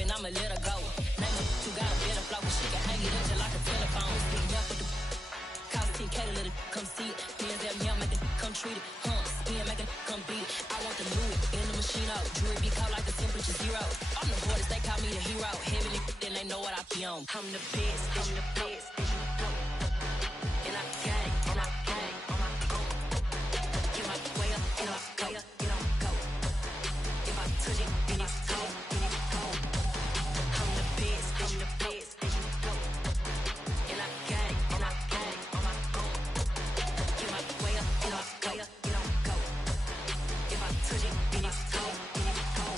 and I'ma let her go. Name her, you got a better flow, but she can hang it up just like a telephone. Speed up with the cost 10K to let it come see it. Hands down here, make it come treat it. Spin, make it come beat it. I want the Louis in the machine out. Jewelry be cold like the temperature 0. I'm the hardest, they call me the hero. Heavily, then they know what I be on. I'm the best, I'm the best. And I got it, and I got it. Get my way up, and I go, and I go. If I touch it, then it's cold, then it's cold. I'm the best, I'm the best. And I got it, and I got it. Get my way up, and I go, and I go. If I touch it, then it's cold, then it's cold.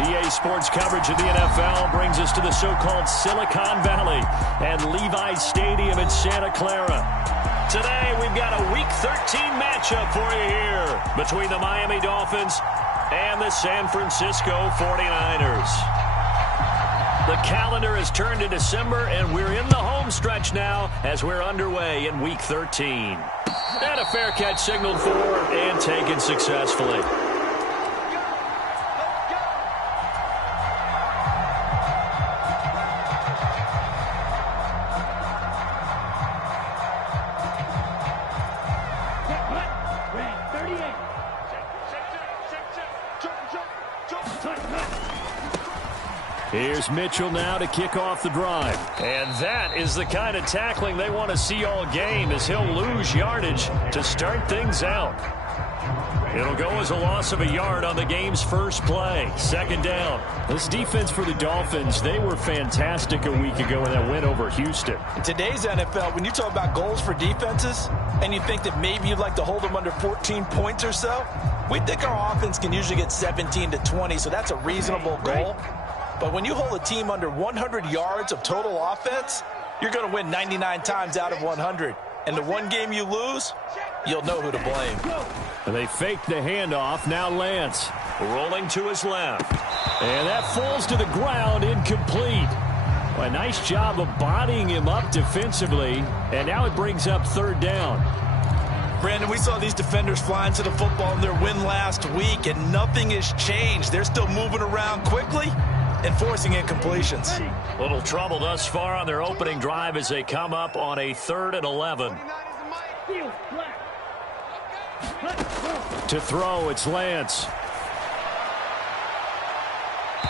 EA Sports coverage of the NFL brings us to the so-called Silicon Valley and Levi's Stadium in Santa Clara. Today, we've got a Week 13 matchup for you here between the Miami Dolphins and the San Francisco 49ers. The calendar has turned to December, and we're in the home stretch now as we're underway in Week 13. And a fair catch signaled for and taken successfully. Here's Mitchell now to kick off the drive. And that is the kind of tackling they want to see all game, as he'll lose yardage to start things out. It'll go as a loss of a yard on the game's first play. Second down. This defense for the Dolphins, they were fantastic a week ago in that win over Houston. In today's NFL, when you talk about goals for defenses, and you think that maybe you'd like to hold them under 14 points or so, we think our offense can usually get 17 to 20, so that's a reasonable goal. But when you hold a team under 100 yards of total offense, you're going to win 99 times out of 100. And the one game you lose, you'll know who to blame. And they fake the handoff. Now Lance rolling to his left. And that falls to the ground, incomplete. Well, a nice job of bodying him up defensively. And now it brings up third down. Brandon, we saw these defenders flying to the football in their win last week, and nothing has changed. They're still moving around quickly and forcing incompletions. Little trouble thus far on their opening drive as they come up on a 3rd and 11. To throw, it's Lance.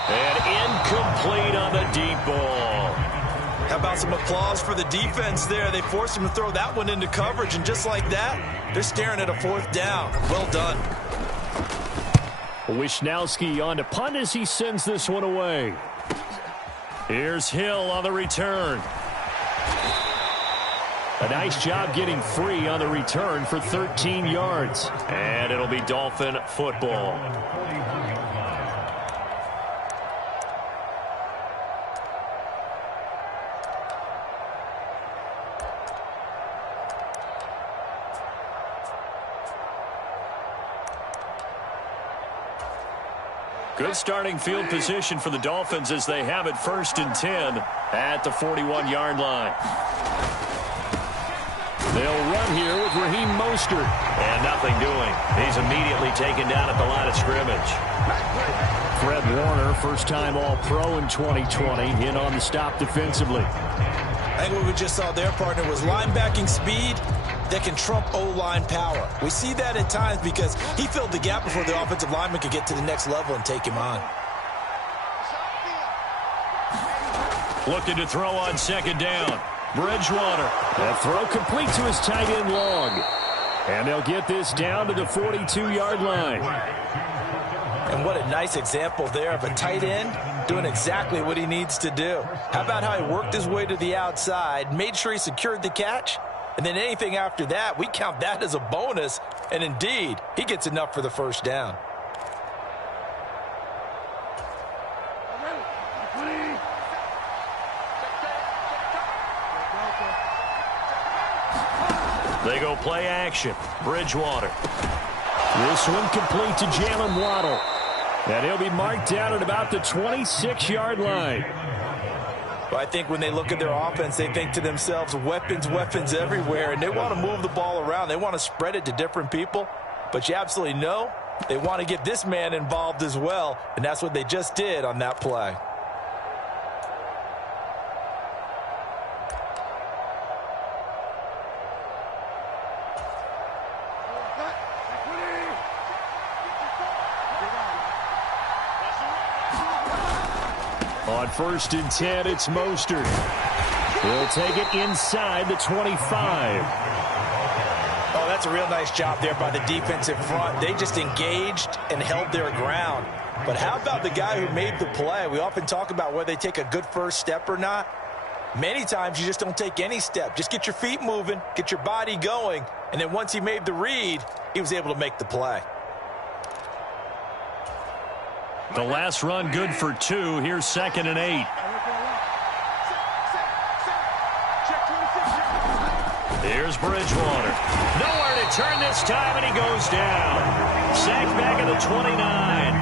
And incomplete on the deep ball. How about some applause for the defense there? They forced him to throw that one into coverage, and just like that, they're staring at a 4th down. Well done. Wishnowski on to punt as he sends this one away. Here's Hill on the return. A nice job getting free on the return for 13 yards. And it'll be Dolphin football. Good starting field position for the Dolphins as they have it 1st and 10 at the 41-yard line. They'll run here with Raheem Mostert. And nothing doing. He's immediately taken down at the line of scrimmage. Fred Warner, first-time All-Pro in 2020, in on the stop defensively. I think what we just saw there, partner, was linebacking speed that can trump O-line power. We see that at times because he filled the gap before the offensive lineman could get to the next level and take him on. Looking to throw on 2nd down. Bridgewater. That throw complete to his tight end Long. And they'll get this down to the 42-yard line. And what a nice example there of a tight end doing exactly what he needs to do. How about how he worked his way to the outside, made sure he secured the catch, and then anything after that, we count that as a bonus. And indeed, he gets enough for the 1st down. They go play action. Bridgewater. This one complete to Jalen Waddle. And he'll be marked down at about the 26-yard line. Well, I think when they look at their offense, they think to themselves, weapons, weapons everywhere, and they want to move the ball around. They want to spread it to different people. But you absolutely know they want to get this man involved as well, and that's what they just did on that play. On 1st and 10, it's Mostert. He'll take it inside the 25. Oh, that's a real nice job there by the defensive front. They just engaged and held their ground. But how about the guy who made the play? We often talk about whether they take a good first step or not. Many times you just don't take any step. Just get your feet moving, get your body going, and then once he made the read, he was able to make the play. The last run good for 2. Here's 2nd and 8. Here's Bridgewater. Nowhere to turn this time, and he goes down. Sacked back at the 29.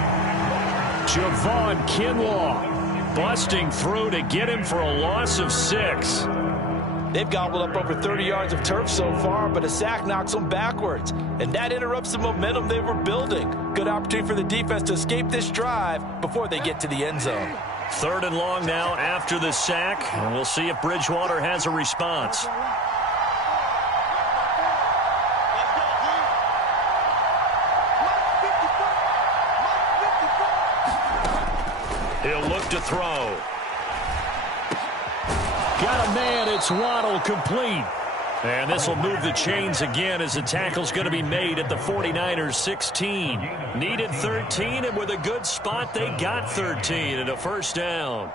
Javon Kinlaw busting through to get him for a loss of 6. They've gobbled up over 30 yards of turf so far, but a sack knocks them backwards. And that interrupts the momentum they were building. Good opportunity for the defense to escape this drive before they get to the end zone. 3rd and long now after the sack, and we'll see if Bridgewater has a response. He'll look to throw. Got a man, it's Waddle, complete. And this will move the chains again as the tackle's going to be made at the 49ers 16. Needed 13, and with a good spot, they got 13 and a first down.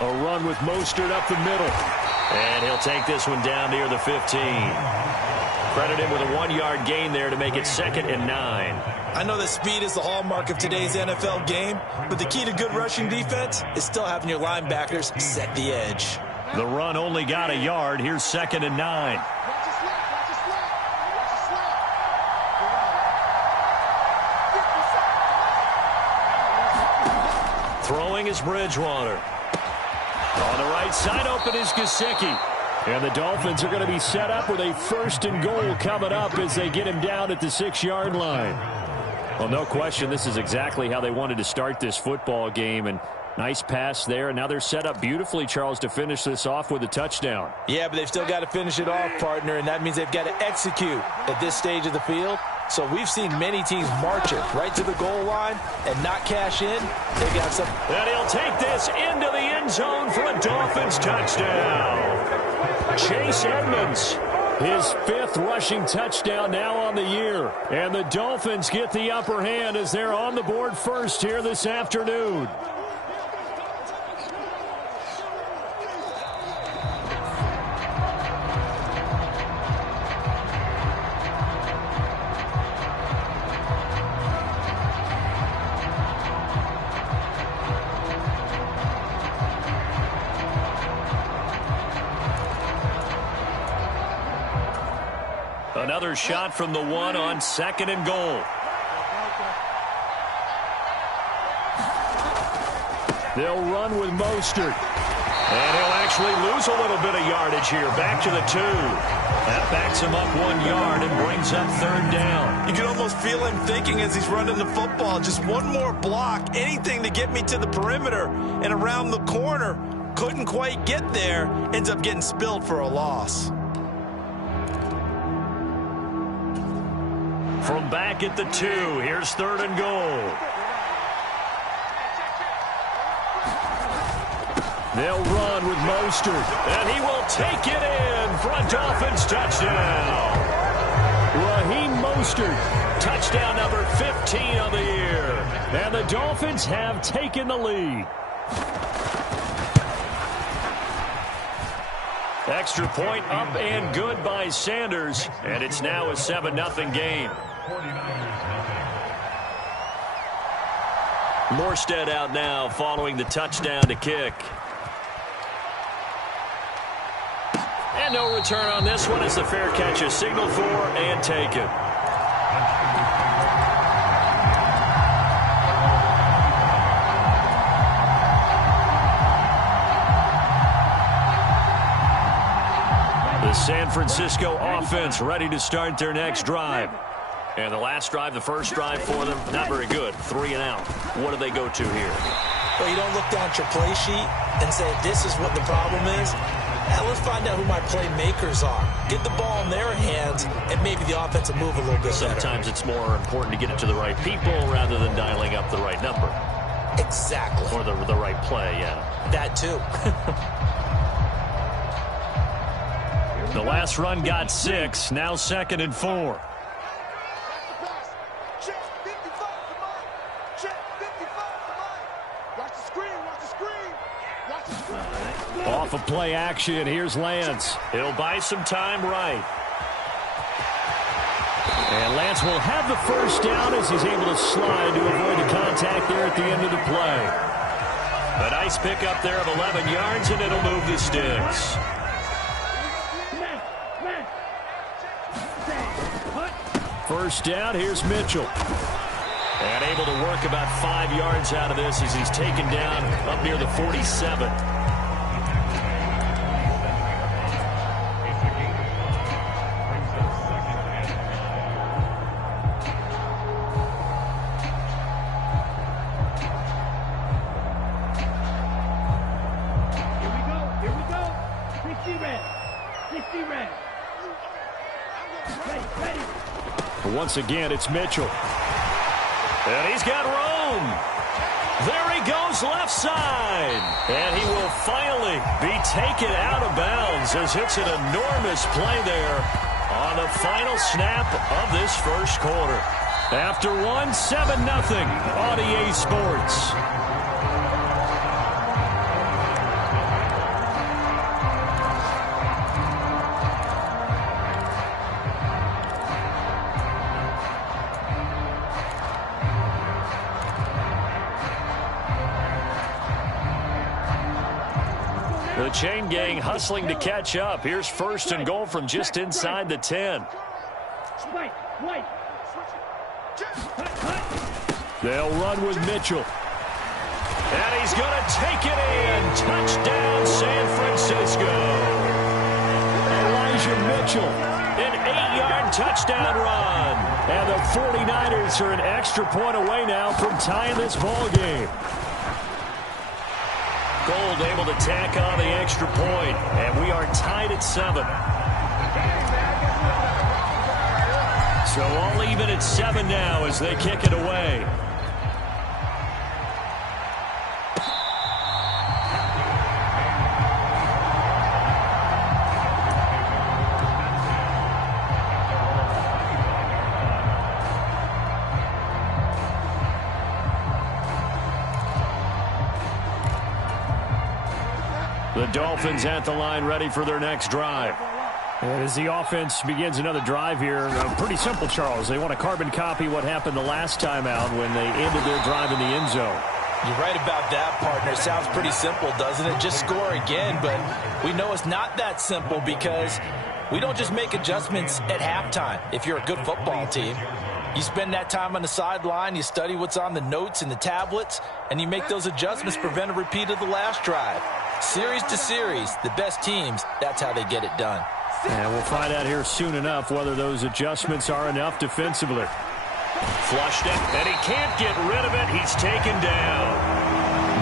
A run with Mostert up the middle. And he'll take this one down near the 15. Credit him with a 1-yard gain there to make it 2nd and 9. I know that speed is the hallmark of today's NFL game, but the key to good rushing defense is still having your linebackers set the edge. The run only got a yard. Here's 2nd and 9. Throwing is Bridgewater. On the right side, open is Gesicki. And the Dolphins are going to be set up with a 1st and goal coming up as they get him down at the 6-yard line. Well, no question, this is exactly how they wanted to start this football game. And nice pass there. And now they're set up beautifully, Charles, to finish this off with a touchdown. Yeah, but they've still got to finish it off, partner. And that means they've got to execute at this stage of the field. So we've seen many teams march it right to the goal line and not cash in. They got some. And he'll take this into the end zone for a Dolphins touchdown. Chase Edmonds, his 5th rushing touchdown now on the year. And the Dolphins get the upper hand as they're on the board first here this afternoon. Another shot from the 1 on 2nd and goal. They'll run with Mostert. And he'll actually lose a little bit of yardage here. Back to the 2. That backs him up 1 yard and brings up 3rd down. You can almost feel him thinking as he's running the football. Just one more block. Anything to get me to the perimeter and around the corner. Couldn't quite get there. Ends up getting spilled for a loss. From back at the 2, here's 3rd and goal. They'll run with Mostert, and he will take it in for a Dolphins touchdown. Raheem Mostert, touchdown number 15 on the year. And the Dolphins have taken the lead. Extra point up and good by Sanders, and it's now a 7-0 game. Morstead out now following the touchdown to kick. And no return on this one as the fair catch is signaled for and taken. The San Francisco offense ready to start their next drive. And the last drive, the first drive for them, not very good. 3 and out. What do they go to here? Well, you don't look down at your play sheet and say, this is what the problem is. Now let's find out who my playmakers are. Get the ball in their hands, and maybe the offense will move a little bit Sometimes better. It's more important to get it to the right people rather than dialing up the right number. Exactly. Or the right play, yeah. That too. The last run got 6, now 2nd and 4. Off of play action, here's Lance. He'll buy some time right. And Lance will have the first down as he's able to slide to avoid the contact there at the end of the play. A nice pickup there of 11 yards, and it'll move the sticks. First down, here's Mitchell. And able to work about 5 yards out of this as he's taken down up near the 47. Once again, it's Mitchell. And he's got room. There he goes left side. And he will finally be taken out of bounds as it's an enormous play there on the final snap of this first quarter. After 7-0 on EA Sports. The chain gang hustling to catch up. Here's 1st and goal from just inside the 10. They'll run with Mitchell. And he's going to take it in. Touchdown, San Francisco. Elijah Mitchell, an 8-yard touchdown run. And the 49ers are an extra point away now from tying this ball game. Gold able to tack on the extra point, and we are tied at 7. So all even at 7 now as they kick it away. The Dolphins at the line ready for their next drive. And as the offense begins another drive here, pretty simple, Charles. They want to carbon copy what happened the last time out when they ended their drive in the end zone. You're right about that, partner. It sounds pretty simple, doesn't it? Just score again, but we know it's not that simple because we don't just make adjustments at halftime. If you're a good football team, you spend that time on the sideline, you study what's on the notes and the tablets, and you make those adjustments to prevent a repeat of the last drive. Series to series, the best teams, that's how they get it done. And we'll find out here soon enough whether those adjustments are enough defensively. Flushed it, and he can't get rid of it. He's taken down.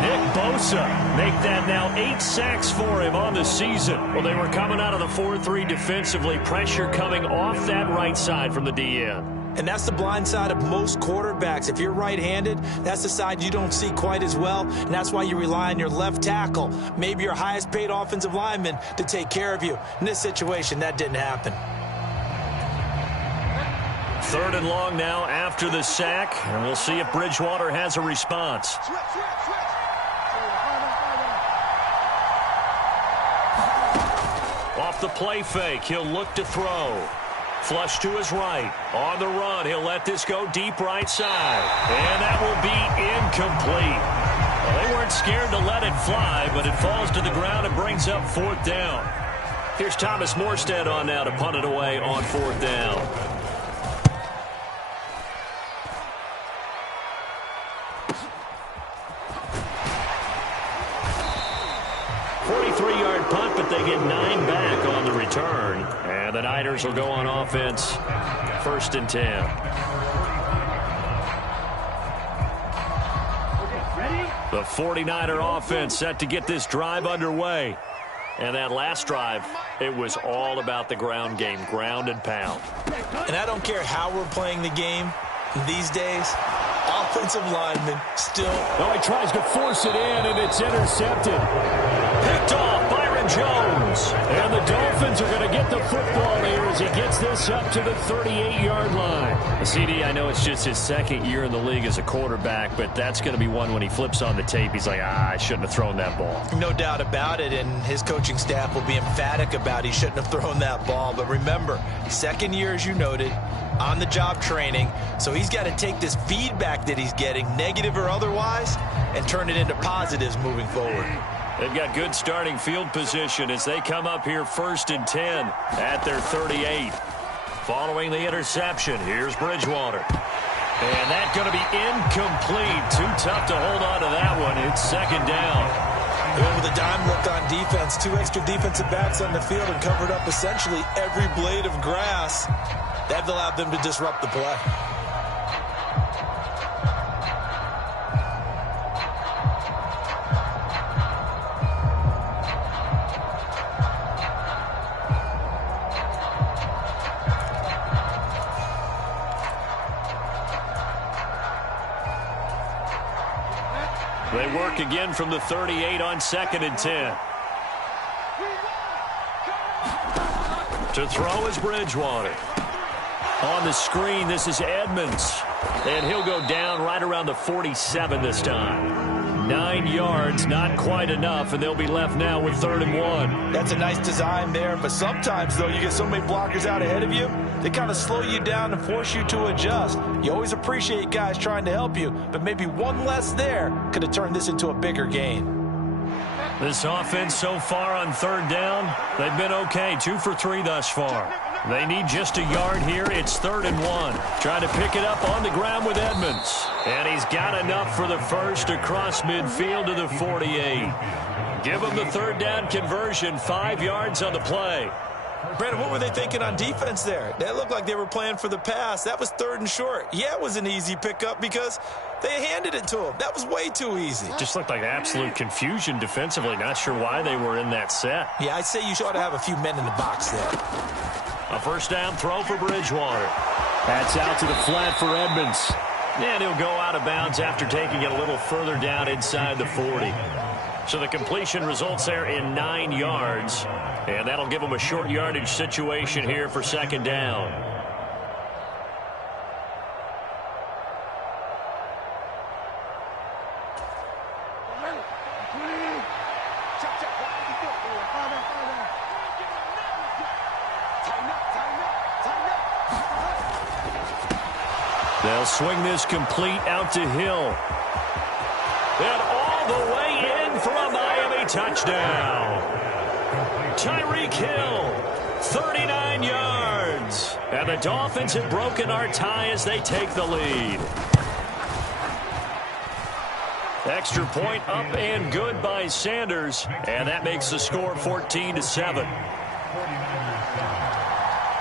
Nick Bosa make that now 8 sacks for him on the season. Well, they were coming out of the 4-3 defensively. Pressure coming off that right side from the DN. And that's the blind side of most quarterbacks. If you're right-handed, that's the side you don't see quite as well, and that's why you rely on your left tackle, maybe your highest-paid offensive lineman, to take care of you. In this situation, that didn't happen. 3rd and long now after the sack, and we'll see if Bridgewater has a response. Off the play fake, he'll look to throw. Flush to his right. On the run, he'll let this go deep right side. And that will be incomplete. scared to let it fly, but it falls to the ground and brings up 4th down. Here's Thomas Morstead on now to punt it away on 4th down. Yard punt, but they get 9 back on the return. And the Niners will go on offense, 1st and 10. The 49er offense set to get this drive underway. And that last drive, it was all about the ground game, ground and pound. And I don't care how we're playing the game these days, offensive linemen still... Oh, he tries to force it in, and it's intercepted. Picked off Byron Jones. And the Dolphins are going to get the football here as he gets this up to the 38-yard line. CD, I know it's just his 2nd year in the league as a quarterback, but that's going to be one when he flips on the tape. He's like, I shouldn't have thrown that ball. No doubt about it, and his coaching staff will be emphatic about he shouldn't have thrown that ball. But remember, 2nd year, as you noted, on-the-job training, so he's got to take this feedback that he's getting, negative or otherwise, and turn it into positives moving forward. They've got good starting field position as they come up here 1st and 10 at their 38. Following the interception, here's Bridgewater. And that's going to be incomplete. Too tough to hold on to that one. It's 2nd down. With a dime look on defense, 2 extra defensive backs on the field and covered up essentially every blade of grass. That allowed them to disrupt the play. They work again from the 38 on 2nd and 10. To throw is Bridgewater. On the screen, this is Edmonds. And he'll go down right around the 47 this time. 9 yards, not quite enough, and they'll be left now with 3rd and 1. That's a nice design there, but sometimes, though, you get so many blockers out ahead of you, they kind of slow you down and force you to adjust. You always appreciate guys trying to help you, but maybe one less there could have turned this into a bigger gain. This offense so far on 3rd down, they've been okay. 2 for 3 thus far. They need just a yard here. It's 3rd and 1. Trying to pick it up on the ground with Edmonds. And he's got enough for the first across midfield to the 48. Give him the 3rd down conversion. 5 yards on the play. Brandon, what were they thinking on defense there? That looked like they were playing for the pass. That was 3rd and short. Yeah, it was an easy pickup because they handed it to him. That was way too easy. Just looked like absolute confusion defensively. Not sure why they were in that set. Yeah, I'd say you ought to have a few men in the box there. A 1st down throw for Bridgewater. That's out to the flat for Edmonds. And he'll go out of bounds after taking it a little further down inside the 40. So the completion results there in 9 yards. And that'll give them a short yardage situation here for 2nd down. They'll swing this complete out to Hill. And all the way in for a Miami touchdown. Tyreek Hill, 39 yards. And the Dolphins have broken our tie as they take the lead. Extra point up and good by Sanders. And that makes the score 14-7.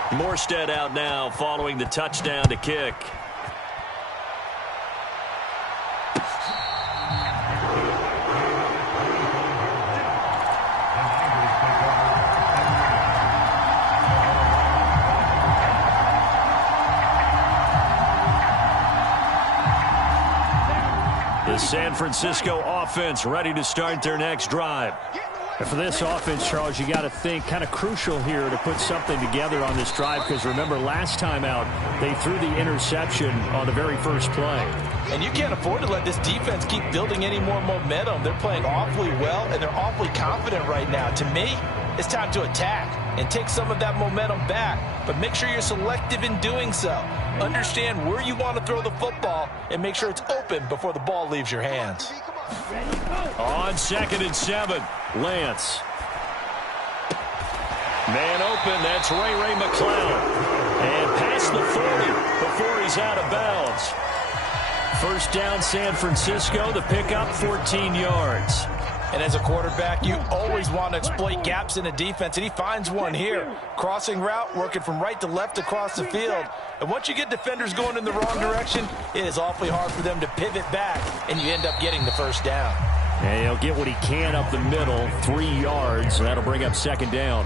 Morstead out now following the touchdown to kick. The San Francisco offense ready to start their next drive. And for this offense, Charles, you got to think kind of crucial here to put something together on this drive, because remember last time out they threw the interception on the very first play. And you can't afford to let this defense keep building any more momentum. They're playing awfully well, and they're awfully confident right now. To me, it's time to attack and take some of that momentum back, but make sure you're selective in doing so. Understand where you want to throw the football and make sure it's open before the ball leaves your hands. On 2nd and 7, Lance. Man open, that's Ray McCloud. And past the 40 before he's out of bounds. First down, San Francisco. The pickup, 14 yards. And as a quarterback, you always want to exploit gaps in a defense, and he finds one here. Crossing route, working from right to left across the field. And once you get defenders going in the wrong direction, it is awfully hard for them to pivot back, and you end up getting the first down. And he'll get what he can up the middle, 3 yards, and that'll bring up 2nd down.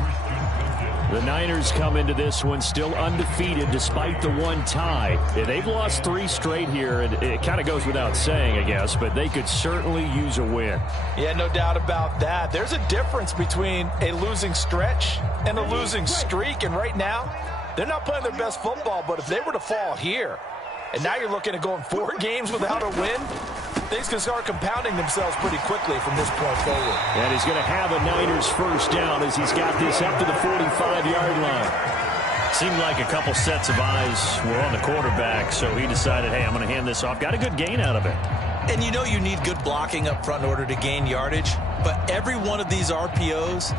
The Niners come into this one still undefeated despite the one tie. They've lost 3 straight here, and it kind of goes without saying, I guess, but they could certainly use a win. Yeah, no doubt about that. There's a difference between a losing stretch and a losing streak, and right now, they're not playing their best football, but if they were to fall here, and now you're looking at going 4 games without a win, things can start compounding themselves pretty quickly from this point forward. And he's going to have a Niners first down as he's got this up to the 45-yard line. Seemed like a couple sets of eyes were on the quarterback, so he decided, hey, I'm going to hand this off. Got a good gain out of it. And you know you need good blocking up front in order to gain yardage, but every one of these RPOs,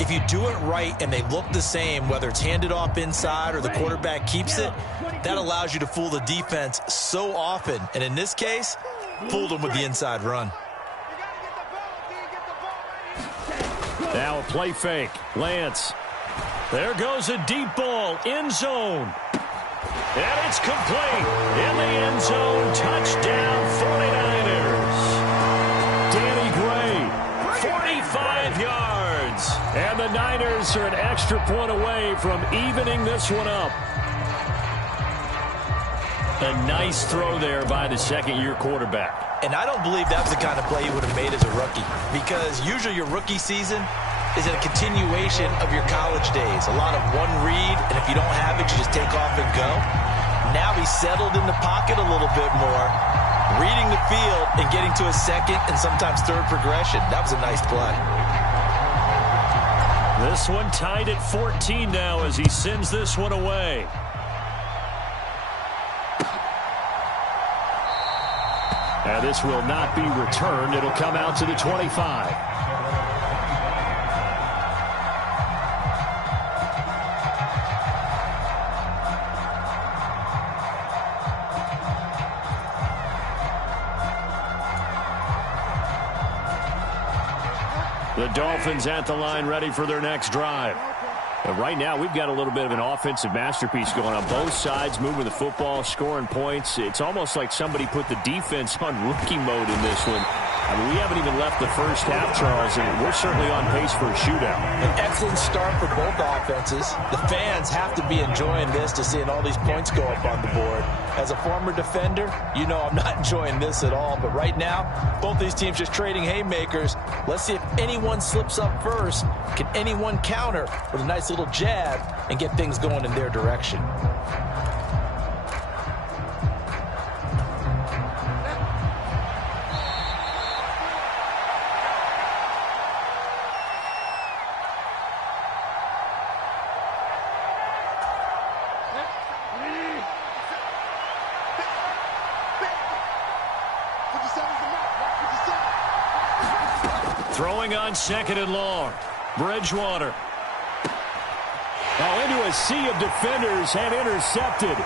if you do it right and they look the same, whether it's handed off inside or the quarterback keeps it, that allows you to fool the defense so often. And in this case, fooled them with the inside run. Now a play fake. Lance. There goes a deep ball. End zone. And it's complete. In the end zone. Touchdown 49ers. Danny Gray. 45 yards. And the Niners are an extra point away from evening this one up. A nice throw there by the second-year quarterback. And I don't believe that was the kind of play he would have made as a rookie, because usually your rookie season is a continuation of your college days. A lot of one read, and if you don't have it, you just take off and go. Now he's settled in the pocket a little bit more, reading the field and getting to a second and sometimes third progression. That was a nice play. This one tied at 14 now as he sends this one away. This will not be returned. It'll come out to the 25. The Dolphins at the line, ready for their next drive. Right now, we've got a little bit of an offensive masterpiece going on. Both sides moving the football, scoring points. It's almost like somebody put the defense on rookie mode in this one. I mean, we haven't even left the first half, Charles, and we're certainly on pace for a shootout. An excellent start for both offenses. The fans have to be enjoying this to seeing all these points go up on the board. As a former defender, you know I'm not enjoying this at all. But right now, both these teams just trading haymakers. Let's see if anyone slips up first. Can anyone counter with a nice little jab and get things going in their direction? Throwing on 2nd and long. Bridgewater. Into a sea of defenders and intercepted.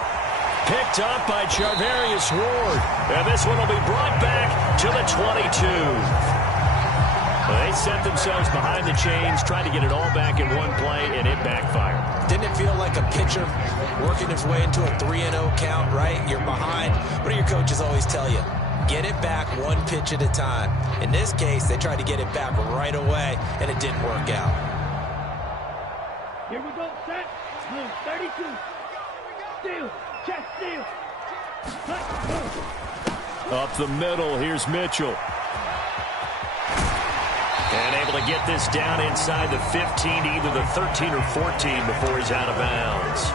Picked up by Charvarius Ward. And this one will be brought back to the 22. They set themselves behind the chains, trying to get it all back in one play, and it backfired. Didn't it feel like a pitcher working his way into a 3-0 count, right? You're behind. What do your coaches always tell you? Get it back one pitch at a time. In this case, they tried to get it back right away, and it didn't work out. Here we go, set. Blue, 32. Steal, check, steal. Up the middle, here's Mitchell. And able to get this down inside the 15, either the 13 or 14 before he's out of bounds.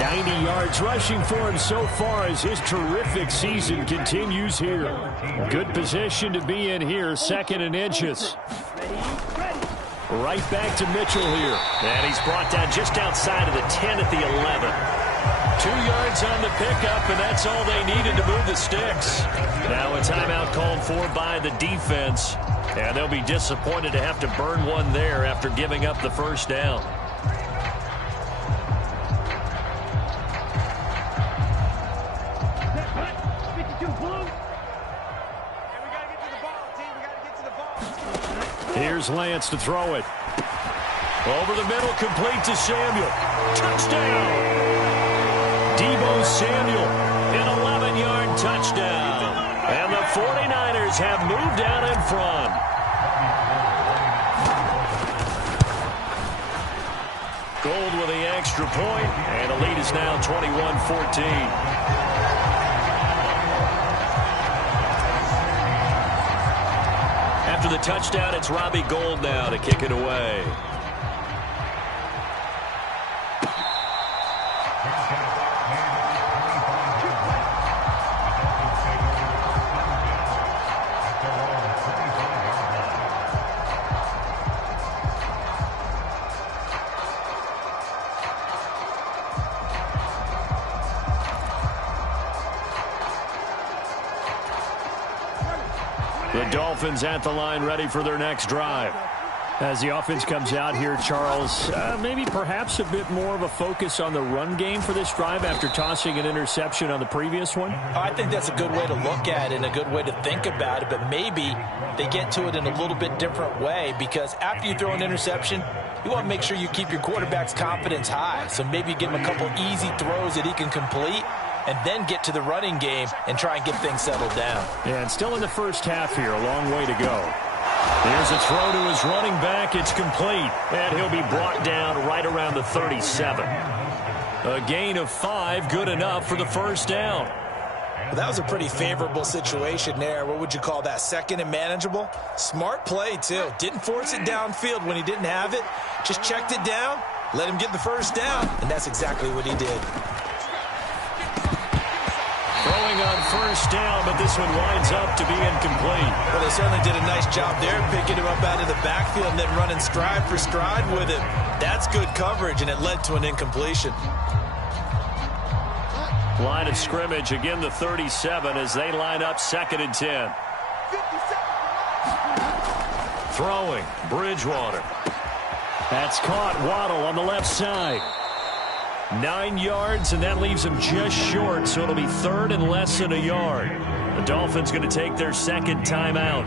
90 yards rushing for him so far as his terrific season continues here. Good position to be in here, 2nd and inches. Right back to Mitchell here. And he's brought down just outside of the 10 at the 11. 2 yards on the pickup, and that's all they needed to move the sticks. Now a timeout called for by the defense, and they'll be disappointed to have to burn one there after giving up the first down. Here's Lance to throw it. Over the middle, complete to Samuel. Touchdown! Deebo Samuel, an 11-yard touchdown. And the 49ers have moved out in front. Gold with the extra point, and the lead is now 21-14. After the touchdown, it's Robbie Gould now to kick it away. The Dolphins at the line, ready for their next drive. As the offense comes out here, Charles, maybe perhaps a bit more of a focus on the run game for this drive after tossing an interception on the previous one? I think that's a good way to look at it and a good way to think about it, but maybe they get to it in a little bit different way, because after you throw an interception, you want to make sure you keep your quarterback's confidence high. So maybe give him a couple easy throws that he can complete, and then get to the running game and try and get things settled down. Yeah, and still in the first half here, a long way to go. Here's a throw to his running back. It's complete, and he'll be brought down right around the 37. A gain of 5, good enough for the first down. Well, that was a pretty favorable situation there. What would you call that? Second and manageable? Smart play, too. Didn't force it downfield when he didn't have it. Just checked it down, let him get the first down, and that's exactly what he did. Throwing on first down, but this one winds up to be incomplete. Well, they certainly did a nice job there, picking him up out of the backfield and then running stride for stride with him. That's good coverage, and it led to an incompletion. Line of scrimmage, again the 37 as they line up 2nd and 10. Throwing, Bridgewater. That's caught. Waddle on the left side. 9 yards, and that leaves him just short, so it'll be 3rd and less than a yard. The Dolphins going to take their second timeout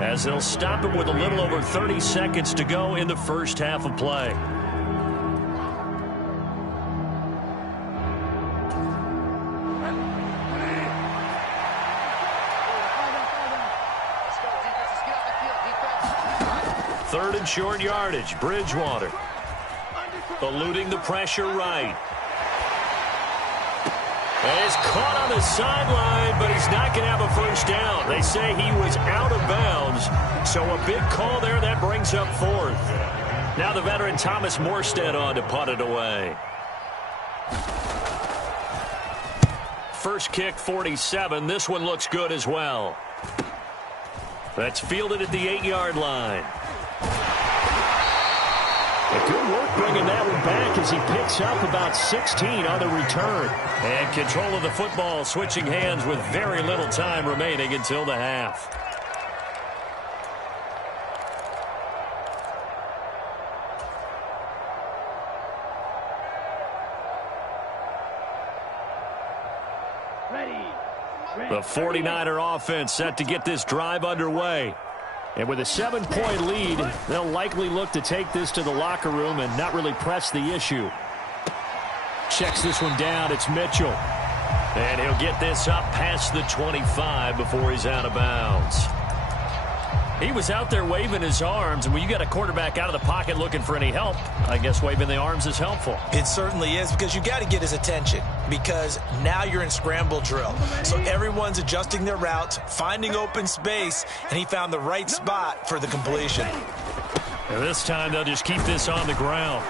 as they'll stop it with a little over 30 seconds to go in the first half of play. Third and short yardage, Bridgewater. Eluding the pressure right. And it's caught on the sideline, but he's not going to have a first down. They say he was out of bounds, so a big call there. That brings up 4th. Now the veteran Thomas Morstead on to punt it away. First kick, 47. This one looks good as well. That's fielded at the 8-yard line. Good work bringing that one back as he picks up about 16 on the return. And control of the football, switching hands with very little time remaining until the half. The 49er offense set to get this drive underway. And with a 7-point lead, they'll likely look to take this to the locker room and not really press the issue. Checks this one down. It's Mitchell. And he'll get this up past the 25 before he's out of bounds. He was out there waving his arms, and when you got a quarterback out of the pocket looking for any help, I guess waving the arms is helpful. It certainly is, because you got to get his attention, because now you're in scramble drill. So everyone's adjusting their routes, finding open space, and he found the right spot for the completion. And this time they'll just keep this on the ground.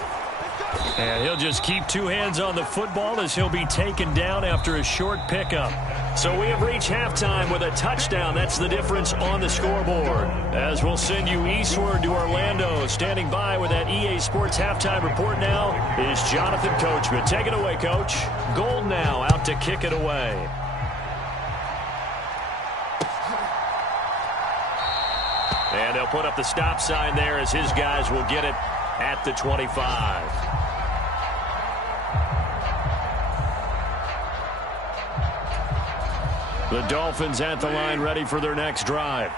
And he'll just keep two hands on the football as he'll be taken down after a short pickup. So we have reached halftime with a touchdown. That's the difference on the scoreboard. As we'll send you eastward to Orlando. Standing by with that EA Sports halftime report now is Jonathan Coachman. Take it away, Coach. Gold now out to kick it away. And they'll put up the stop sign there as his guys will get it at the 25. The Dolphins at the line ready for their next drive.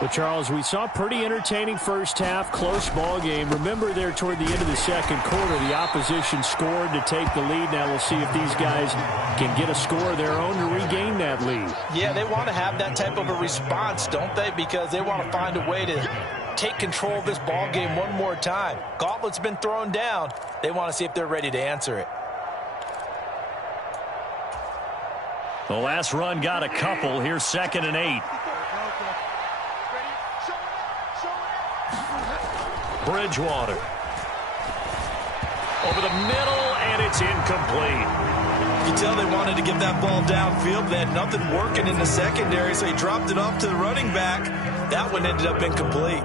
But, Charles, we saw a pretty entertaining first half, close ball game. Remember there toward the end of the second quarter, the opposition scored to take the lead. Now we'll see if these guys can get a score of their own to regain that lead. Yeah, they want to have that type of a response, don't they? Because they want to find a way to take control of this ball game one more time. Gauntlet's been thrown down. They want to see if they're ready to answer it. The last run got a couple. Here's 2nd and 8. Bridgewater. Over the middle, and it's incomplete. You tell they wanted to get that ball downfield. They had nothing working in the secondary, so he dropped it off to the running back. That one ended up incomplete.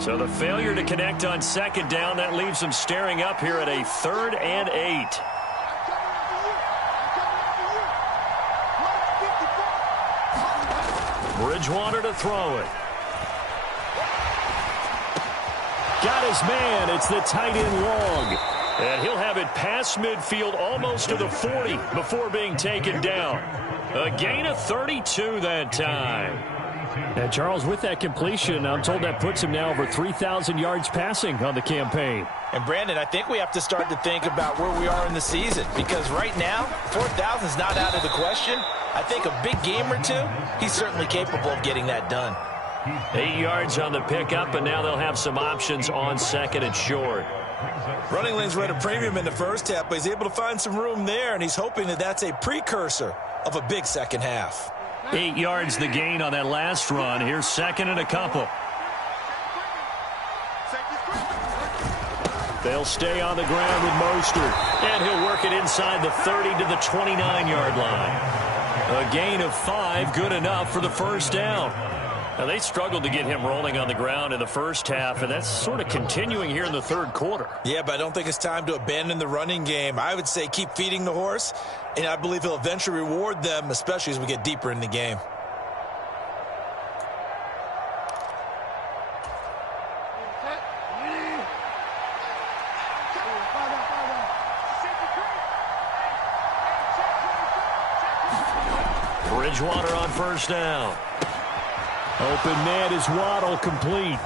So the failure to connect on 2nd down, that leaves them staring up here at a 3rd and 8. Bridgewater to throw it. Got his man. It's the tight end Long. And he'll have it past midfield almost to the 40 before being taken down. A gain of 32 that time. And, Charles, with that completion, I'm told that puts him now over 3,000 yards passing on the campaign. And, Brandon, I think we have to start to think about where we are in the season. Because right now, 4,000 is not out of the question. I think a big game or two, he's certainly capable of getting that done. 8 yards on the pickup, and now they'll have some options on 2nd and short. Running lanes were at a premium in the first half, but he's able to find some room there, and he's hoping that that's a precursor of a big second half. 8 yards the gain on that last run. Here's 2nd and a couple. They'll stay on the ground with Mostert, and he'll work it inside the 30 to the 29-yard line. A gain of 5, good enough for the first down. Now, they struggled to get him rolling on the ground in the first half, and that's sort of continuing here in the third quarter. Yeah, but I don't think it's time to abandon the running game. I would say keep feeding the horse, and I believe he'll eventually reward them, especially as we get deeper in the game. Bridgewater on first down. Open man is Waddle, complete.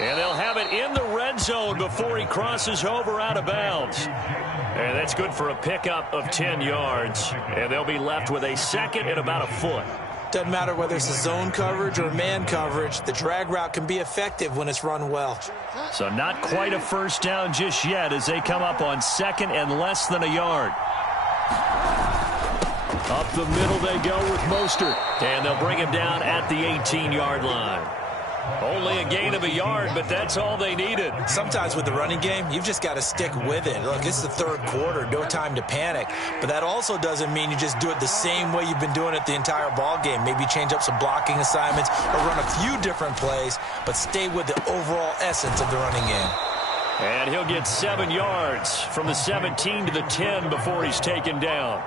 And they'll have it in the red zone before he crosses over out of bounds. And that's good for a pickup of 10 yards. And they'll be left with a 2nd and about a foot. Doesn't matter whether it's a zone coverage or man coverage, the drag route can be effective when it's run well. So not quite a first down just yet as they come up on 2nd and less than a yard. Up the middle they go with Mostert. And they'll bring him down at the 18-yard line. Only a gain of a yard, but that's all they needed. Sometimes with the running game, you've just got to stick with it. Look, it's the third quarter, no time to panic. But that also doesn't mean you just do it the same way you've been doing it the entire ball game. Maybe change up some blocking assignments or run a few different plays, but stay with the overall essence of the running game. And he'll get 7 yards from the 17 to the 10 before he's taken down.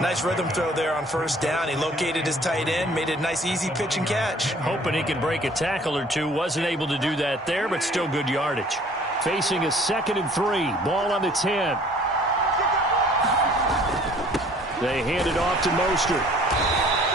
Nice rhythm throw there on first down. He located his tight end, made it a nice easy pitch and catch. Hoping he could break a tackle or two. Wasn't able to do that there, but still good yardage. Facing a 2nd and 3. Ball on the 10. They hand it off to Mostert.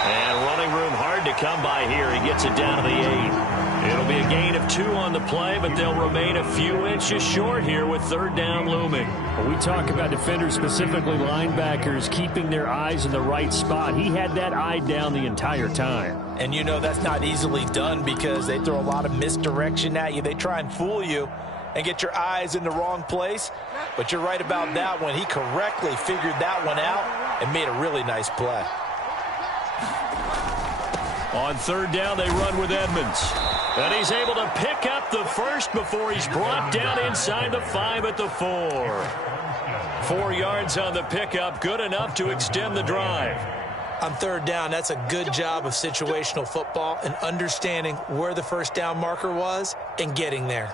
And running room hard to come by here. He gets it down to the 8. It'll be a gain of 2 on the play, but they'll remain a few inches short here with third down looming. When we talk about defenders, specifically linebackers, keeping their eyes in the right spot. He had that eye down the entire time. And you know that's not easily done because they throw a lot of misdirection at you. They try and fool you and get your eyes in the wrong place. But you're right about that one. He correctly figured that one out and made a really nice play. On third down, they run with Edmonds. And he's able to pick up the first before he's brought down inside the 5 at the 4. 4 yards on the pickup, good enough to extend the drive. On third down, that's a good job of situational football and understanding where the first down marker was and getting there.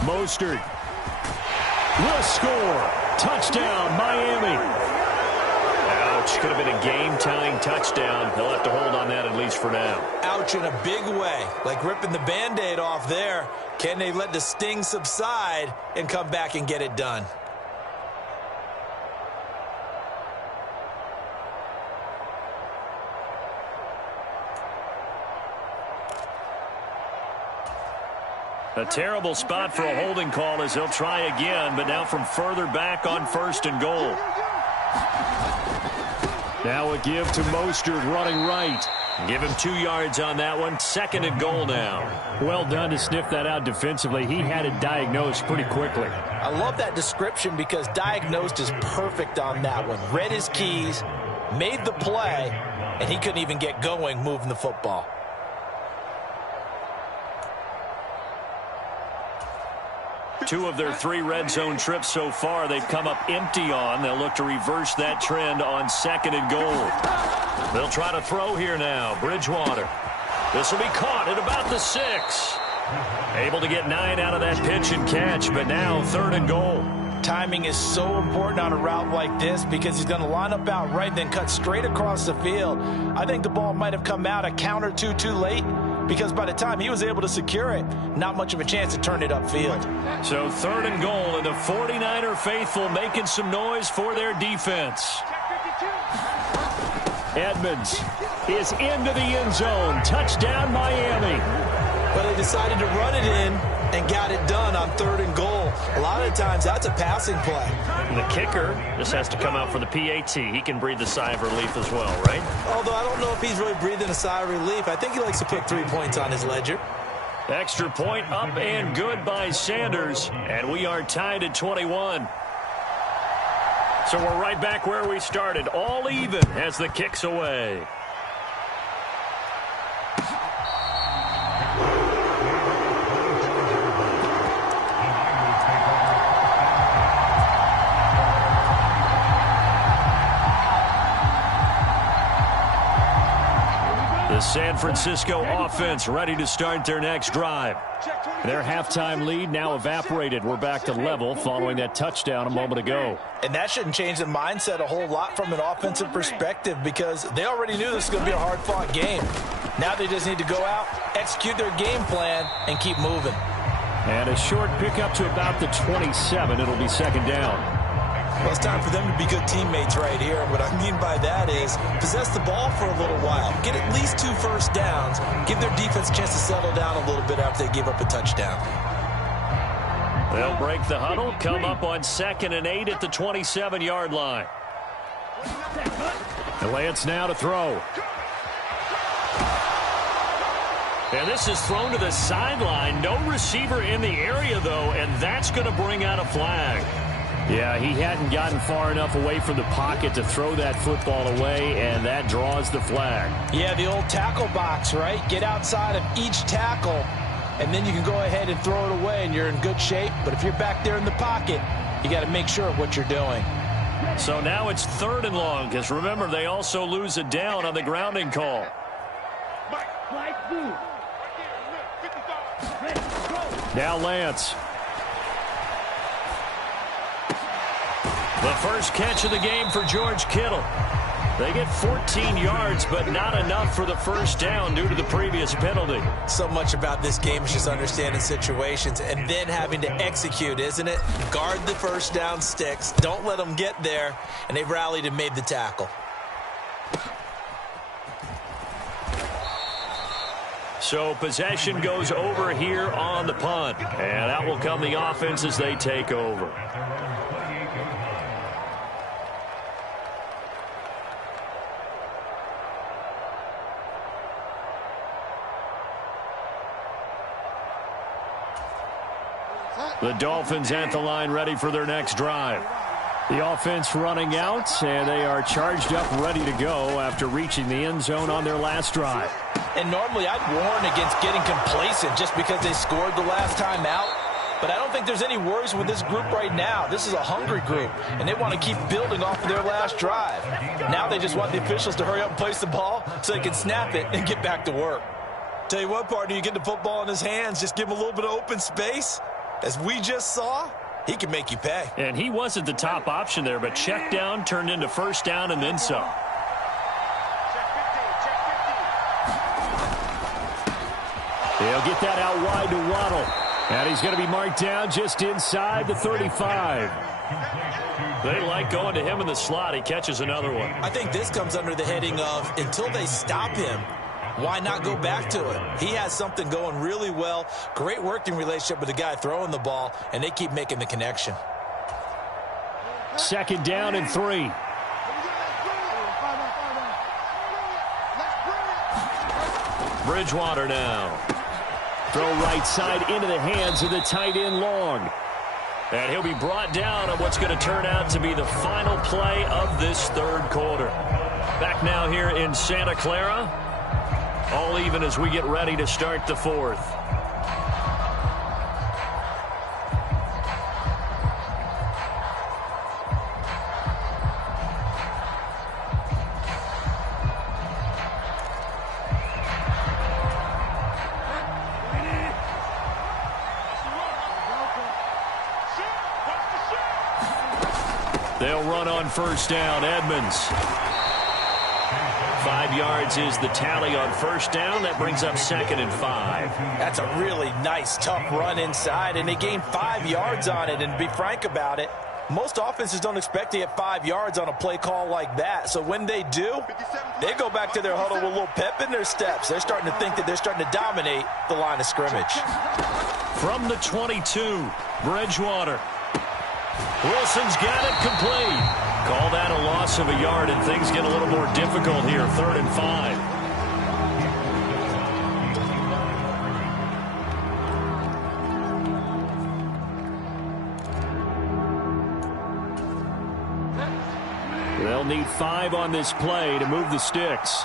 Mostert will score. Touchdown, Miami. Ouch, could have been a game-tying touchdown. They'll have to hold on that at least for now. Ouch in a big way, like ripping the Band-Aid off there. Can they let the sting subside and come back and get it done? A terrible spot for a holding call as he'll try again, but now from further back on 1st and goal. Now a give to Mostert running right. Give him 2 yards on that one. 2nd and goal now. Well done to sniff that out defensively. He had it diagnosed pretty quickly. I love that description because diagnosed is perfect on that one. Read his keys, made the play, and he couldn't even get going moving the football. Two of their 3 red zone trips so far, they've come up empty on. They'll look to reverse that trend on 2nd and goal. They'll try to throw here now. Bridgewater. This will be caught at about the 6. Able to get 9 out of that pitch and catch, but now 3rd and goal. Timing is so important on a route like this because he's going to line up out right, then cut straight across the field. I think the ball might have come out a count or two too late, because by the time he was able to secure it, not much of a chance to turn it upfield. So 3rd and goal, and the 49er faithful making some noise for their defense. Edmonds is into the end zone. Touchdown, Miami. Well, they decided to run it in and got it done on 3rd and goal. A lot of times, that's a passing play. The kicker just has to come out for the PAT. He can breathe the sigh of relief as well, right? Although I don't know if he's really breathing a sigh of relief. I think he likes to put 3 points on his ledger. Extra point up and good by Sanders, and we are tied at 21. So we're right back where we started, all even as the kick's away. The San Francisco offense ready to start their next drive. Their halftime lead now evaporated. We're back to level following that touchdown a moment ago. And that shouldn't change the mindset a whole lot from an offensive perspective because they already knew this was going to be a hard-fought game. Now they just need to go out, execute their game plan, and keep moving. And a short pickup to about the 27. It'll be 2nd down. Well, it's time for them to be good teammates right here. And what I mean by that is possess the ball for a little while. Get at least 2 first downs. Give their defense a chance to settle down a little bit after they give up a touchdown. They'll break the huddle, come up on 2nd and 8 at the 27-yard line. And Lance now to throw. And this is thrown to the sideline. No receiver in the area, though, and that's going to bring out a flag. Yeah, he hadn't gotten far enough away from the pocket to throw that football away, and that draws the flag. Yeah, the old tackle box, right? Get outside of each tackle, and then you can go ahead and throw it away, and you're in good shape. But if you're back there in the pocket, you got to make sure of what you're doing. So now it's 3rd and long, because remember, they also lose a down on the grounding call. Now Lance. The first catch of the game for George Kittle. They get 14 yards, but not enough for the first down due to the previous penalty. So much about this game is just understanding situations and then having to execute, isn't it? Guard the first down sticks. Don't let them get there. And they've rallied and made the tackle. So possession goes over here on the punt. And that will come the offense as they take over. The Dolphins at the line ready for their next drive. The offense running out, and they are charged up, ready to go after reaching the end zone on their last drive. And normally I'd warn against getting complacent just because they scored the last time out. But I don't think there's any worries with this group right now. This is a hungry group, and they want to keep building off of their last drive. Now they just want the officials to hurry up and place the ball so they can snap it and get back to work. Tell you what, partner, you get the football in his hands, just give him a little bit of open space. As we just saw, he can make you pay. And he wasn't the top option there, but check down turned into first down and then some. He'll get that out wide to Waddle. And he's going to be marked down just inside the 35. They like going to him in the slot. He catches another one. I think this comes under the heading of until they stop him, why not go back to it? He has something going really well. Great working relationship with the guy throwing the ball, and they keep making the connection. Second down and 3. Bridgewater now. Throw right side into the hands of the tight end Long. And he'll be brought down on what's going to turn out to be the final play of this third quarter. Back now here in Santa Clara. All even as we get ready to start the fourth. They'll run on first down. Edmonds. 5 yards is the tally on first down. That brings up 2nd and 5. That's a really nice, tough run inside, and they gained 5 yards on it. And to be frank about it, most offenses don't expect to get 5 yards on a play call like that. So when they do, they go back to their huddle with a little pep in their steps. They're starting to think that they're starting to dominate the line of scrimmage. From the 22, Bridgewater. Wilson's got it complete. Call that a loss of a yard, and things get a little more difficult here. 3rd and 5. They'll need 5 on this play to move the sticks.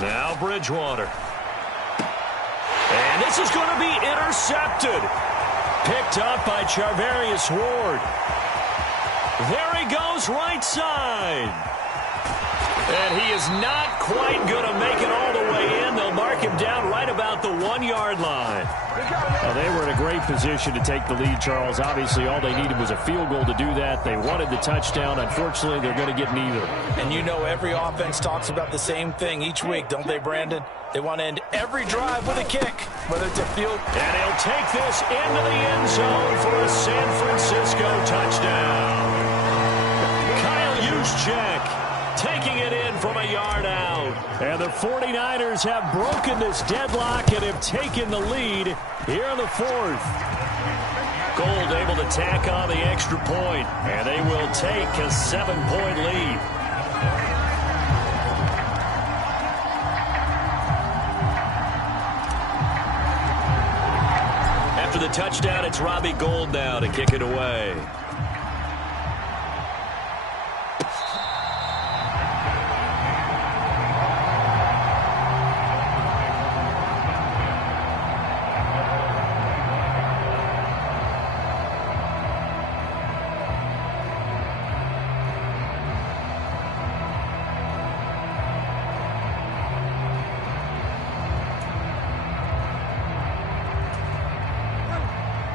Now Bridgewater. And this is going to be intercepted. Picked up by Charvarius Ward. There he goes, right side. And he is not quite going to make it all the way in. They'll mark him down right about the 1-yard line. Well, they were in a great position to take the lead, Charles. Obviously, all they needed was a field goal to do that. They wanted the touchdown. Unfortunately, they're going to get neither. And you know every offense talks about the same thing each week, don't they, Brandon? They want to end every drive with a kick, whether it's a field. And he'll take this into the end zone for a San Francisco touchdown. Kyle Juszczyk taking it in from a yard out. And the 49ers have broken this deadlock and have taken the lead here in the fourth. Gold able to tack on the extra point, and they will take a 7-point lead. After the touchdown, it's Robbie Gould now to kick it away.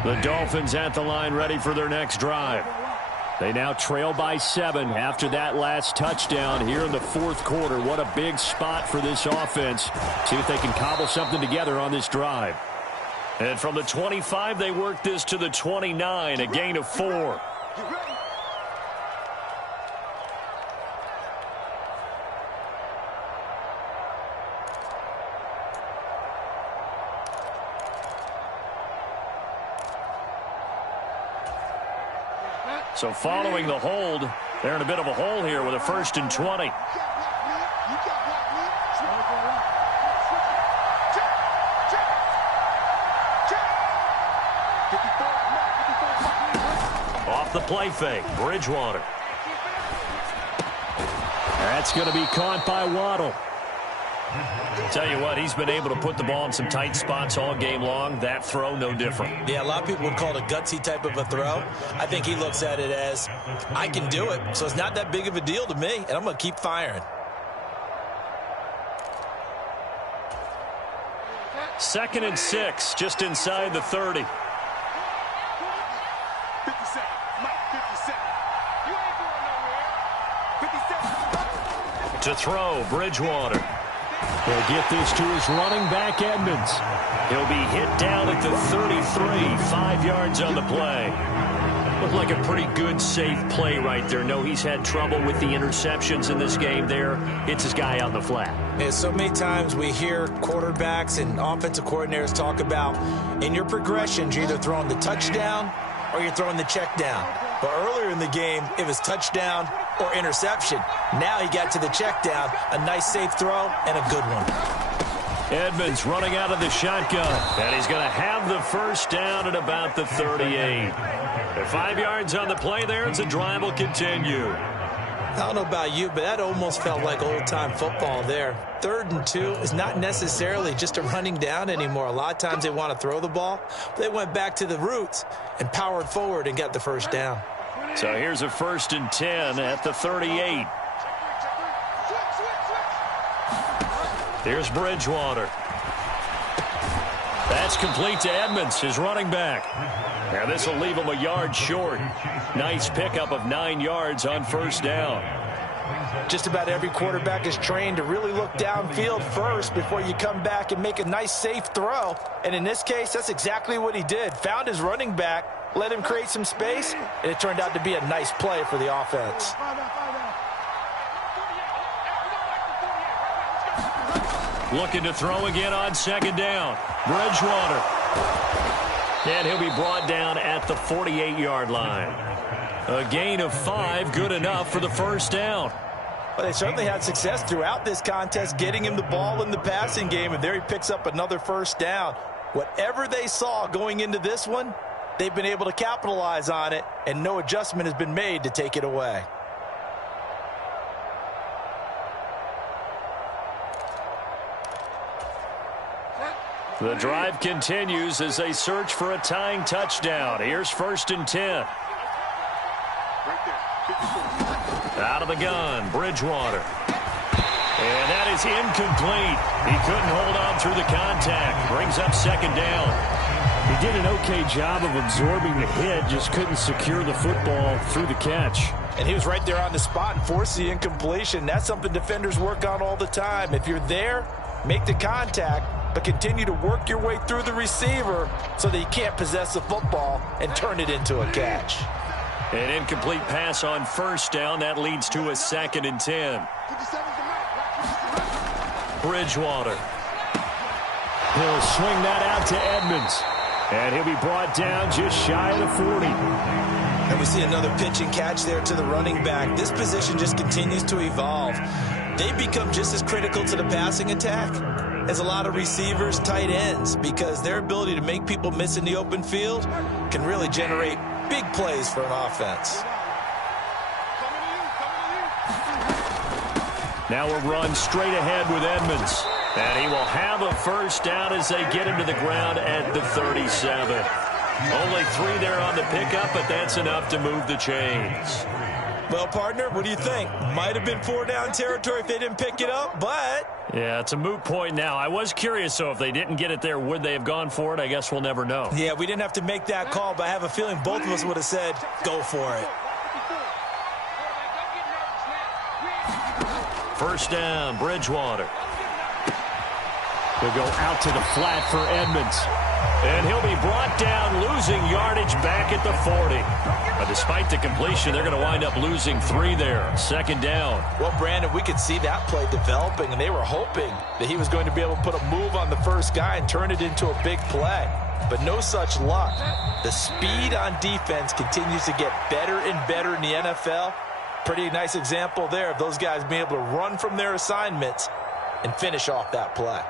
The Dolphins at the line ready for their next drive. They now trail by 7 after that last touchdown here in the fourth quarter. What a big spot for this offense. See if they can cobble something together on this drive. And from the 25, they work this to the 29, a gain of 4. So following the hold, they're in a bit of a hole here with a 1st and 20. Off the play fake, Bridgewater. That's going to be caught by Waddle. Tell you what, he's been able to put the ball in some tight spots all game long. That throw, no different. Yeah, a lot of people would call it a gutsy type of a throw. I think he looks at it as, I can do it, so it's not that big of a deal to me, and I'm going to keep firing. 2nd and 6, just inside the 30. 50 seconds. Mike, 50 seconds. You ain't going nowhere. 50 seconds. To throw, Bridgewater. He'll get this to his running back, Edmonds. He'll be hit down at the 33, 5 yards on the play. Looked like a pretty good, safe play right there. No, he's had trouble with the interceptions in this game there. Hits his guy out in the flat. Yeah, so many times we hear quarterbacks and offensive coordinators talk about, in your progressions, you're either throwing the touchdown or you're throwing the check down. But earlier in the game, it was touchdown or interception. Now he got to the check down, a nice safe throw, and a good one. Edmonds running out of the shotgun, and he's going to have the 1st down at about the 38. 5 yards on the play there as the drive will continue. I don't know about you, but that almost felt like old-time football there. 3rd and 2 is not necessarily just a running down anymore. A lot of times they want to throw the ball. They went back to the roots and powered forward and got the 1st down. So here's a 1st and 10 at the 38. Here's Bridgewater. That's complete to Edmonds, his running back. Now this will leave him a yard short. Nice pickup of 9 yards on 1st down. Just about every quarterback is trained to really look downfield first before you come back and make a nice safe throw. And in this case, that's exactly what he did. Found his running back, let him create some space, and it turned out to be a nice play for the offense. Looking to throw again on 2nd down. Bridgewater. And he'll be brought down at the 48-yard line. A gain of 5, good enough for the 1st down. Well, they certainly had success throughout this contest, getting him the ball in the passing game, and there he picks up another 1st down. Whatever they saw going into this one, they've been able to capitalize on it, and no adjustment has been made to take it away. The drive continues as they search for a tying touchdown. Here's 1st and 10. Out of the gun, Bridgewater. And that is incomplete. He couldn't hold on through the contact. Brings up 2nd down. He did an okay job of absorbing the hit, just couldn't secure the football through the catch. And he was right there on the spot and forced the incompletion. That's something defenders work on all the time. If you're there, make the contact, but continue to work your way through the receiver so that you can't possess the football and turn it into a catch. An incomplete pass on 1st down. That leads to a 2nd and 10. Bridgewater. He'll swing that out to Edmonds. And he'll be brought down just shy of the 40. And we see another pitch and catch there to the running back. This position just continues to evolve. They become just as critical to the passing attack as a lot of receivers, tight ends, because their ability to make people miss in the open field can really generate big plays for an offense. Now a run straight ahead with Edmonds. And he will have a 1st down as they get him to the ground at the 37. Only 3 there on the pickup, but that's enough to move the chains. Well, partner, what do you think? Might have been 4-down territory if they didn't pick it up, but... Yeah, it's a moot point now. I was curious, so if they didn't get it there, would they have gone for it? I guess we'll never know. Yeah, we didn't have to make that call, but I have a feeling both of us would have said, go for it. 1st down, Bridgewater. They'll go out to the flat for Edmonds. And he'll be brought down, losing yardage back at the 40. But despite the completion, they're going to wind up losing 3 there. Second down. Well, Brandon, we could see that play developing, and they were hoping that he was going to be able to put a move on the first guy and turn it into a big play. But no such luck. The speed on defense continues to get better and better in the NFL. Pretty nice example there of those guys being able to run from their assignments and finish off that play.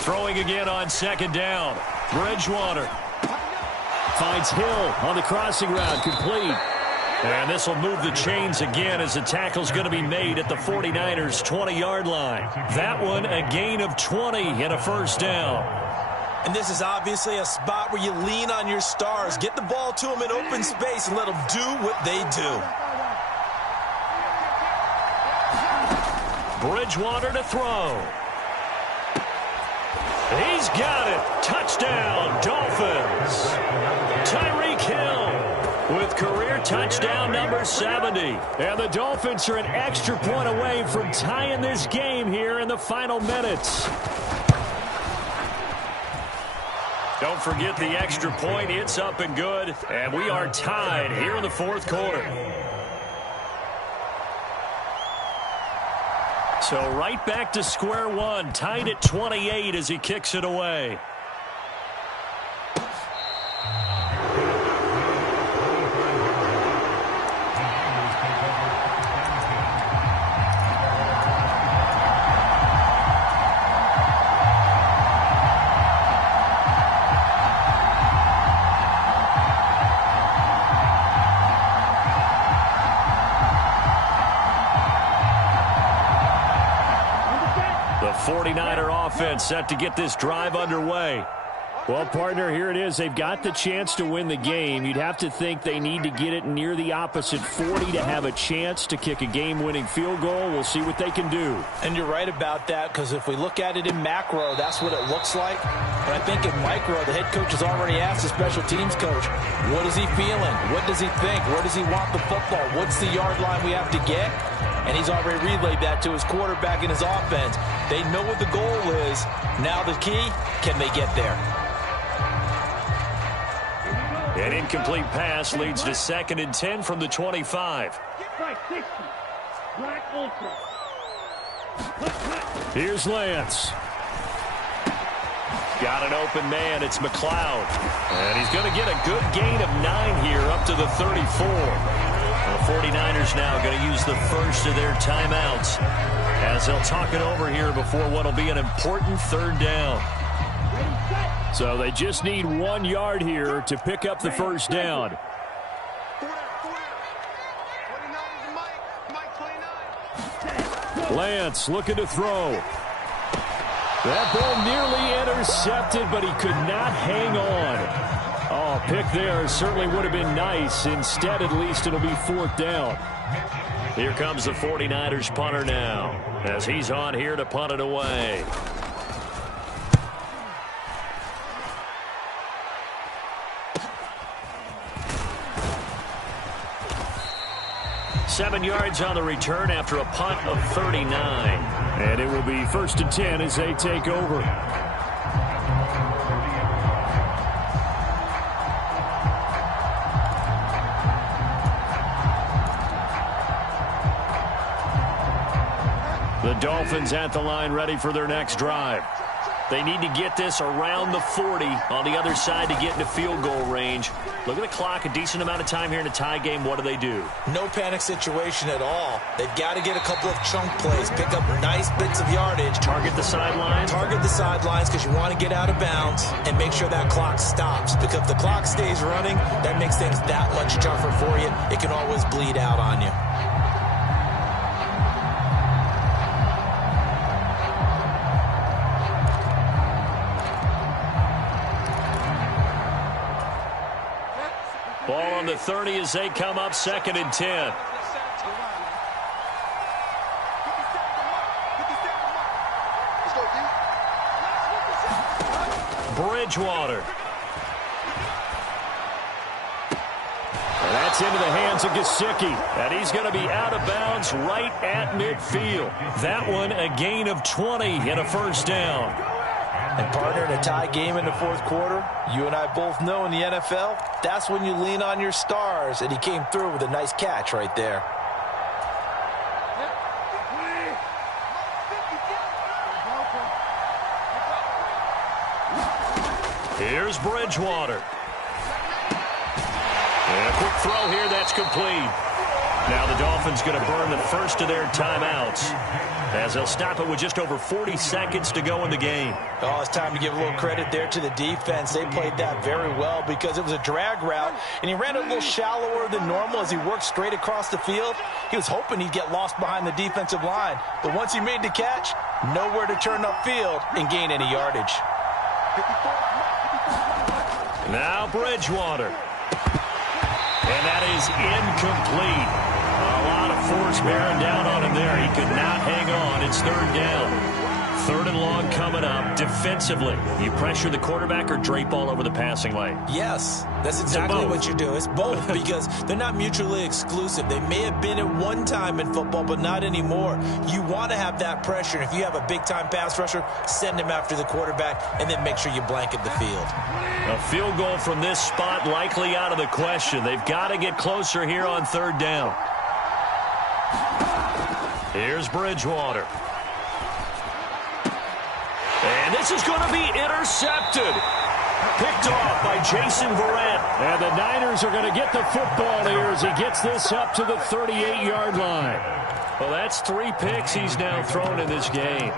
Throwing again on second down. Bridgewater finds Hill on the crossing route, complete. And this will move the chains again as the tackle's going to be made at the 49ers' 20-yard line. That one a gain of 20 and a first down. And this is obviously a spot where you lean on your stars. Get the ball to them in open space and let them do what they do. Bridgewater to throw. He's got it. Touchdown, Dolphins. Tyreek Hill with career touchdown number 70. And the Dolphins are an extra point away from tying this game here in the final minutes. Don't forget the extra point. It's up and good. And we are tied here in the fourth quarter. So right back to square one, tied at 28 as he kicks it away. The 49er offense set to get this drive underway. Well, partner, here it is. They've got the chance to win the game. You'd have to think they need to get it near the opposite 40 to have a chance to kick a game-winning field goal. We'll see what they can do. And you're right about that, because if we look at it in macro, that's what it looks like. But I think in micro, the head coach has already asked the special teams coach, what is he feeling? What does he think? Where does he want the football? What's the yard line we have to get? And he's already relayed that to his quarterback and his offense. They know what the goal is. Now the key, can they get there? An incomplete pass leads to 2nd and 10 from the 25. Strike 60. Black Ultra. Here's Lance. Got an open man. It's McLeod. And he's going to get a good gain of 9 here up to the 34. The 49ers now going to use the first of their timeouts as they'll talk it over here before what will be an important 3rd down. So they just need 1 yard here to pick up the first down. Lance looking to throw. That ball nearly intercepted, but he could not hang on. Oh, pick there certainly would have been nice. Instead, at least it'll be 4th down. Here comes the 49ers punter now as he's on here to punt it away. Seven yards on the return after a punt of 39. And it will be 1st and 10 as they take over. The Dolphins at the line ready for their next drive. They need to get this around the 40 on the other side to get into field goal range. Look at the clock, a decent amount of time here in a tie game. What do? No panic situation at all. They've got to get a couple of chunk plays, pick up nice bits of yardage. Target the sidelines. Target the sidelines because you want to get out of bounds and make sure that clock stops. Because if the clock stays running, that makes things that much tougher for you. It can always bleed out on you. Ball on the 30 as they come up 2nd and 10. Bridgewater. And that's into the hands of Gesicki. And he's going to be out of bounds right at midfield. That one a gain of 20 and a first down. And partner, in a tie game in the fourth quarter, you and I both know in the NFL, that's when you lean on your stars. And he came through with a nice catch right there. Here's Bridgewater. And a quick throw here, that's complete. Now the Dolphins going to burn the first of their timeouts as they'll stop it with just over 40 seconds to go in the game. Oh, it's time to give a little credit there to the defense. They played that very well because it was a drag route, and he ran it a little shallower than normal as he worked straight across the field. He was hoping he'd get lost behind the defensive line, but once he made the catch, nowhere to turn upfield and gain any yardage. Now Bridgewater. And that is incomplete. A lot of force bearing down on him there. He could not hang on. It's third down. Third and long coming up. Defensively, you pressure the quarterback or drape all over the passing lane? Yes, that's exactly what you do. It's both because they're not mutually exclusive. They may have been at one time in football, but not anymore. You want to have that pressure. If you have a big-time pass rusher, send him after the quarterback and then make sure you blanket the field. A field goal from this spot likely out of the question. They've got to get closer here on third down. Here's Bridgewater. And this is going to be intercepted. Picked off by Jason Verrett. And the Niners are going to get the football here as he gets this up to the 38-yard line. Well, that's 3 picks he's now thrown in this game.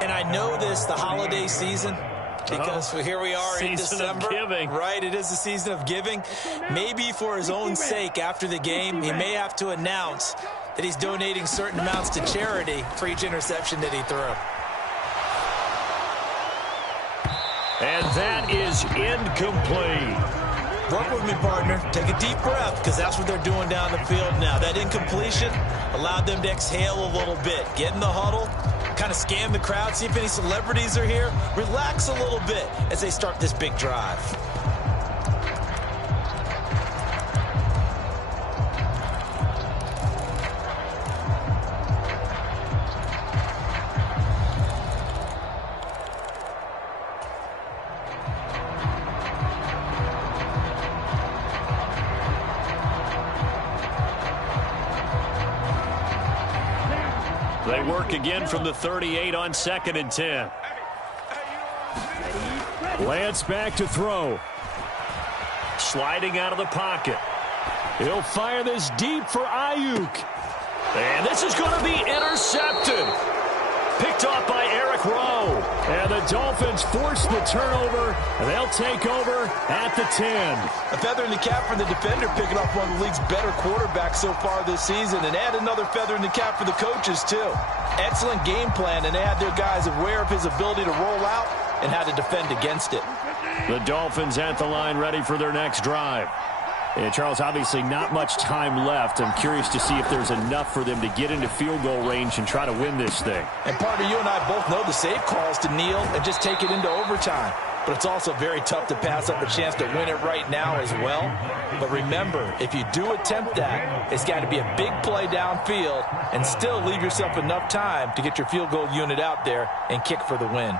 And I know this, the holiday season, because here we are in December. Right, it is the season of giving. Maybe for his own sake after the game, he may have to announce that he's donating certain amounts to charity for each interception that he threw. And that is incomplete. Work with me, partner. Take a deep breath, because that's what they're doing down the field now. That incompletion allowed them to exhale a little bit. Get in the huddle, kind of scan the crowd, see if any celebrities are here. Relax a little bit as they start this big drive. They work again from the 38 on 2nd and 10. Lance back to throw. Sliding out of the pocket. He'll fire this deep for Ayuk. And this is going to be intercepted. Picked off by Eric Rowe. And the Dolphins force the turnover, and they'll take over at the 10. A feather in the cap for the defender, picking off one of the league's better quarterbacks so far this season. And add another feather in the cap for the coaches, too. Excellent game plan, and they had their guys aware of his ability to roll out and how to defend against it. The Dolphins at the line ready for their next drive. And Charles, obviously not much time left. I'm curious to see if there's enough for them to get into field goal range and try to win this thing. And partner, you and I both know the safe calls to kneel and just take it into overtime. But it's also very tough to pass up a chance to win it right now as well. But remember, if you do attempt that, it's got to be a big play downfield and still leave yourself enough time to get your field goal unit out there and kick for the win.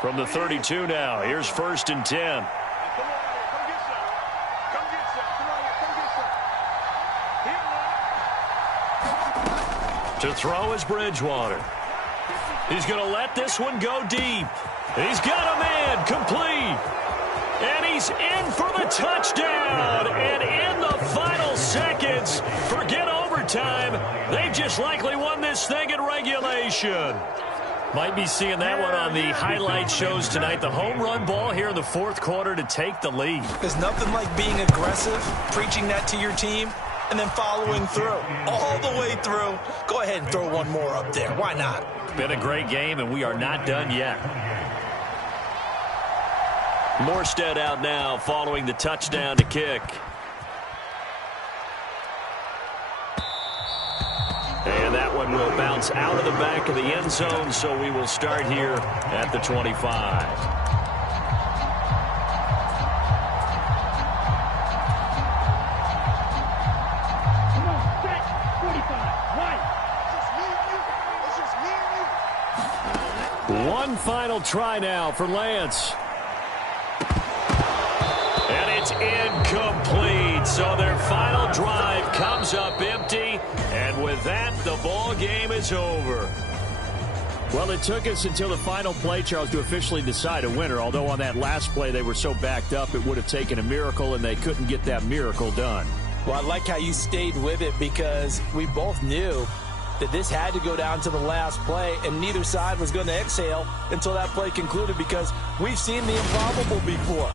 From the 32 now, here's 1st and 10. To throw is Bridgewater. He's going to let this one go deep. He's got a man, complete. And he's in for the touchdown. And in the final seconds, forget overtime, they've just likely won this thing in regulation. Might be seeing that one on the highlight shows tonight. The home run ball here in the fourth quarter to take the lead. There's nothing like being aggressive, preaching that to your team, and then following through. All the way through. Go ahead and throw one more up there. Why not? Been a great game, and we are not done yet. Morstead out now following the touchdown to kick. And that one will bounce out of the back of the end zone, so we will start here at the 25. One final try now for Lance. And it's incomplete. So their final drive comes up empty. And with that, the ball game is over. Well, it took us until the final play, Charles, to officially decide a winner. Although on that last play they were so backed up, it would have taken a miracle, and they couldn't get that miracle done. Well, I like how you stayed with it, because we both knew that this had to go down to the last play, and neither side was going to exhale until that play concluded, because we've seen the improbable before.